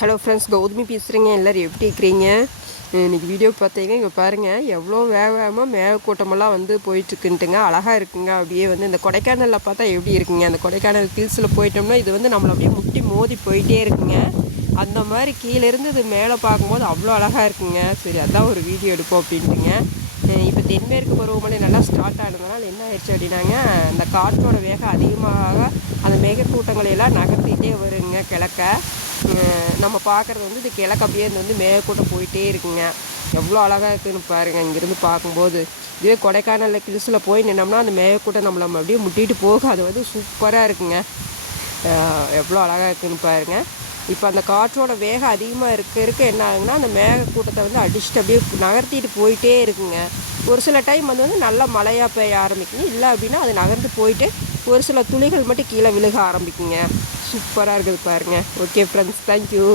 Hello friends Gautami பேசுகிறீங்க எல்லோரும் எப்படி இருக்கிறீங்க? இன்றைக்கி வீடியோ பார்த்தீங்க இங்கே பாருங்கள் எவ்வளோ வேக வேகமாக மேகக்கூட்டமெல்லாம் வந்து போயிட்டுருக்குன்ட்டுங்க. அழகாக இருக்குங்க அப்படியே வந்து இந்த கொடைக்கானலில் பார்த்தா எப்படி இருக்குங்க? அந்த கொடைக்கானல் ஹில்ஸில் போயிட்டோம்னா இது வந்து நம்மளை அப்படியே முட்டி மோதி போயிட்டே இருக்குங்க. அந்த மாதிரி கீழேருந்து இது மேலே பார்க்கும்போது அவ்வளோ அழகாக இருக்குங்க. சரி அதான் ஒரு வீடியோ எடுப்போம் அப்படின்ட்டுங்க. இப்போ தென்மேற்கு பருவமழை நல்லா ஸ்டார்ட் ஆனதுனால என்ன ஆயிடுச்சு அப்படின்னாங்க அந்த காற்றோட வேகம் அதிகமாக அந்த மேகக்கூட்டங்களை எல்லாம் நகர்த்திட்டே வருங்க கிழக்க. நம்ம பார்க்குறது வந்து இந்த கிழக்கு அப்படியே இது வந்து மேகக்கூட்டம் போயிட்டே இருக்குங்க. எவ்வளோ அழகாக இருக்குதுன்னு பாருங்கள் இங்கேருந்து பார்க்கும்போது இதே கொடைக்கானல் கிழிசில் போய் நின்னோம்னா அந்த மேகக்கூட்டம் நம்மளை அப்படியே முட்டிட்டு போக அது வந்து சூப்பராக இருக்குங்க. எவ்வளோ அழகாக இருக்குன்னு பாருங்கள் இப்போ அந்த காற்றோட வேகம் அதிகமாக இருக்க இருக்க என்ன ஆகுங்கன்னா அந்த மேகக்கூட்டத்தை வந்து அடிச்சுட்டு அப்படியே நகர்த்திட்டு போயிட்டே இருக்குங்க. ஒரு சில டைம் வந்து வந்து நல்லா மழையாக பெய்ய ஆரம்பிக்குங்க. இல்லை அப்படின்னா அது நகர்ந்து போயிட்டு ஒரு சில துளிகள் மட்டும் கீழே விழுக ஆரம்பிக்குங்க. சூப்பராக இருக்குது பாருங்கள் ஓகே ஃப்ரெண்ட்ஸ் தேங்க்யூ